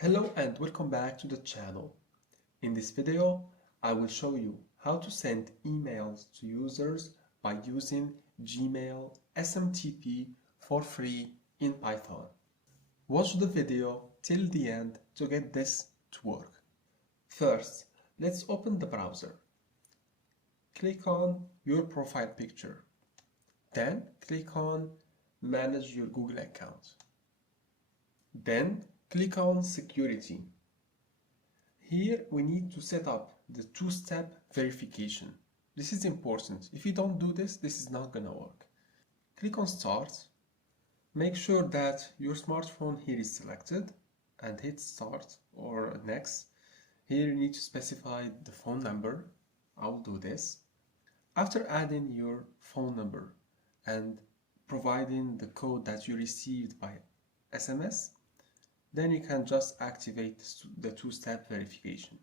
Hello and welcome back to the channel. In this video, I will show you how to send emails to users by using Gmail SMTP for free in Python. Watch the video till the end to get this to work. First, let's open the browser. Click on your profile picture. Then click on Manage your Google account. Then click on Security. Here we need to set up the two-step verification. This is important. If you don't do this, this is not gonna work. Click on Start. Make sure that your smartphone here is selected and hit Start or Next. Here you need to specify the phone number. I'll do this. After adding your phone number and providing the code that you received by SMS, then you can just activate the two-step verification.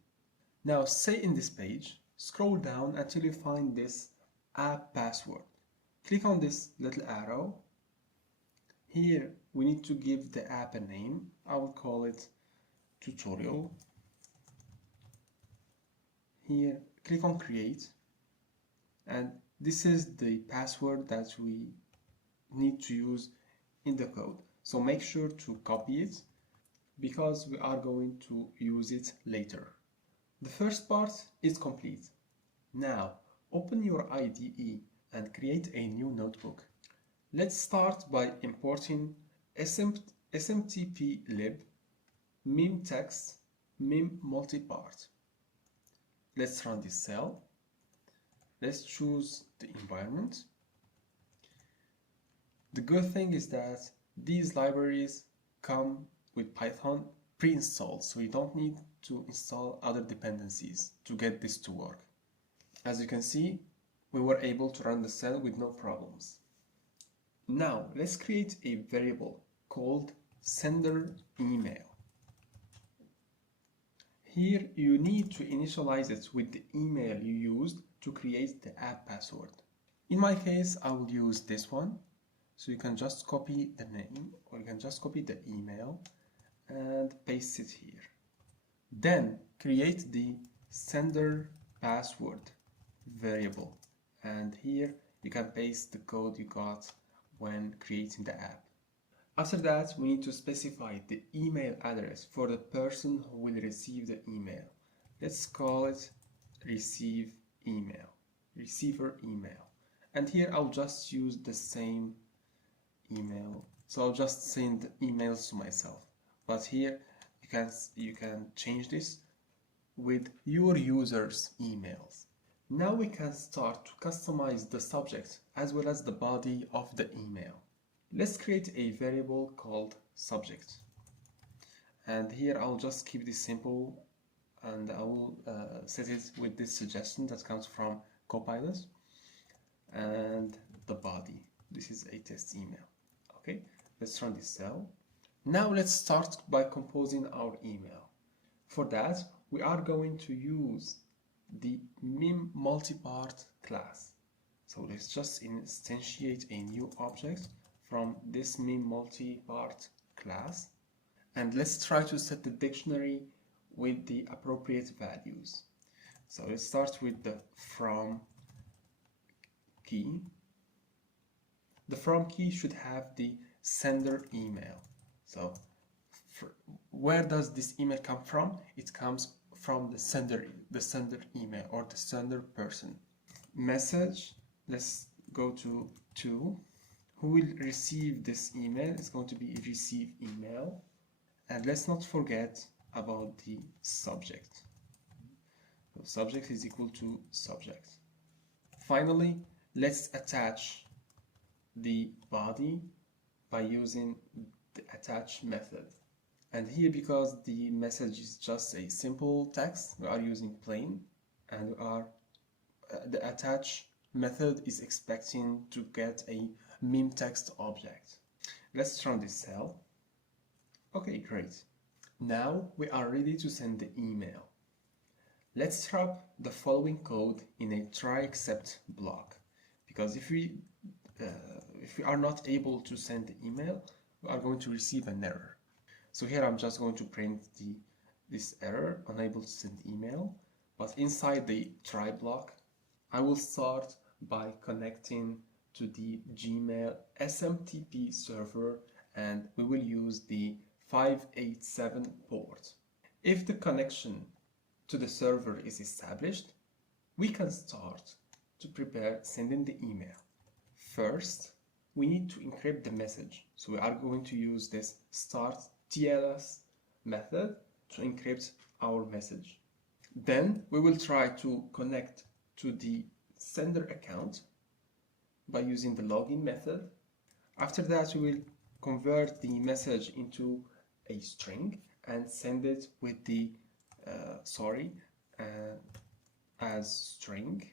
Now stay in this page, scroll down until you find this app password. Click on this little arrow. Here we need to give the app a name. I will call it tutorial. Here click on create, and this is the password that we need to use in the code. So make sure to copy it, because we are going to use it later. The first part is complete. Now open your IDE and create a new notebook. Let's start by importing SMTP lib, mem text, mem multipart. Let's run this cell. Let's choose the environment. The good thing is that these libraries come with Python pre-installed, so you don't need to install other dependencies to get this to work. As you can see, we were able to run the cell with no problems. Now let's create a variable called sender email. Here you need to initialize it with the email you used to create the app password. In my case, I will use this one. So you can just copy the name, or you can just copy the email and paste it here. Then create the sender password variable, and here you can paste the code you got when creating the app. After that, we need to specify the email address for the person who will receive the email. Let's call it receive email, receiver email, and here I'll just use the same email, so I'll just send emails to myself. But here you can change this with your users' emails. Now we can start to customize the subject as well as the body of the email. Let's create a variable called subject, and here I'll just keep this simple, and I will set it with this suggestion that comes from Copilot. And the body, this is a test email. Okay, let's run this cell. Now let's start by composing our email. For that, we are going to use the mem multipart class. So let's just instantiate a new object from this mem multipart class, and let's try to set the dictionary with the appropriate values. So let's start with the from key. The from key should have the sender email. So where does this email come from? It comes from the sender email, or the sender person. Message, let's go to who will receive this email. It's going to be receive email. And let's not forget about the subject. So subject is equal to subject. Finally, let's attach the body by using the attach method. And here, because the message is just a simple text, we are using plain, and the attach method is expecting to get a mem text object. Let's run this cell. Okay, great. Now we are ready to send the email. Let's wrap the following code in a try except block, because if we are not able to send the email, we are going to receive an error. So here I'm just going to print this error, unable to send email. But inside the try block, I will start by connecting to the Gmail SMTP server, and we will use the 587 port. If the connection to the server is established, we can start to prepare sending the email. First, we need to encrypt the message. So we are going to use this start TLS method to encrypt our message. Then we will try to connect to the sender account by using the login method. After that, we will convert the message into a string and send it with the as string,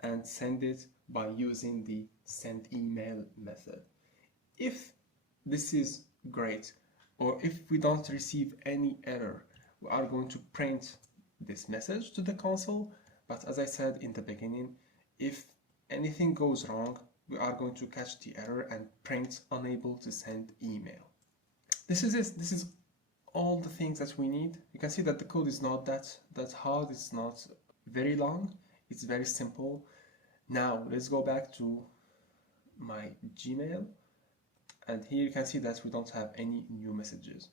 and send it by using the send email method. If this is great, or if we don't receive any error, we are going to print this message to the console. But as I said in the beginning, if anything goes wrong, we are going to catch the error and print unable to send email. This is it. This is all the things that we need. You can see that the code is not that hard. It's not very long. It's very simple. Now let's go back to my Gmail, and here you can see that we don't have any new messages.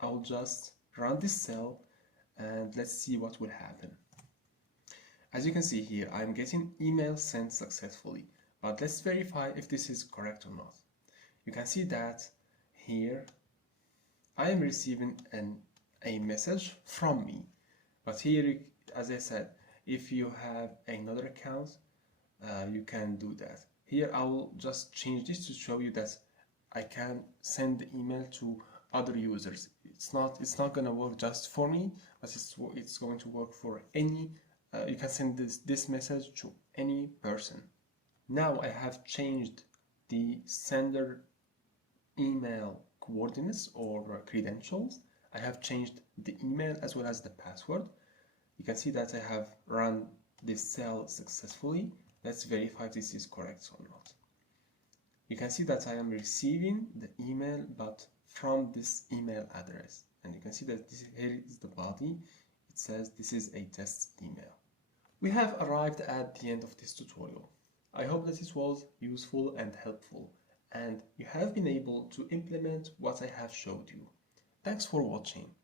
I'll just run this cell and let's see what will happen. As you can see here, I'm getting email sent successfully, but let's verify if this is correct or not. You can see that here I am receiving a message from me, but here, as I said, if you have another account, you can do that. Here I will just change this to show you that I can send the email to other users. It's not gonna work just for me, but it's going to work for any. You can send this message to any person. Now I have changed the sender email coordinates or credentials. I have changed the email as well as the password. You can see that I have run this cell successfully. Let's verify if this is correct or not. You can see that I am receiving the email, but from this email address. And you can see that here is the body. It says this is a test email. We have arrived at the end of this tutorial. I hope that it was useful and helpful, and you have been able to implement what I have showed you. Thanks for watching.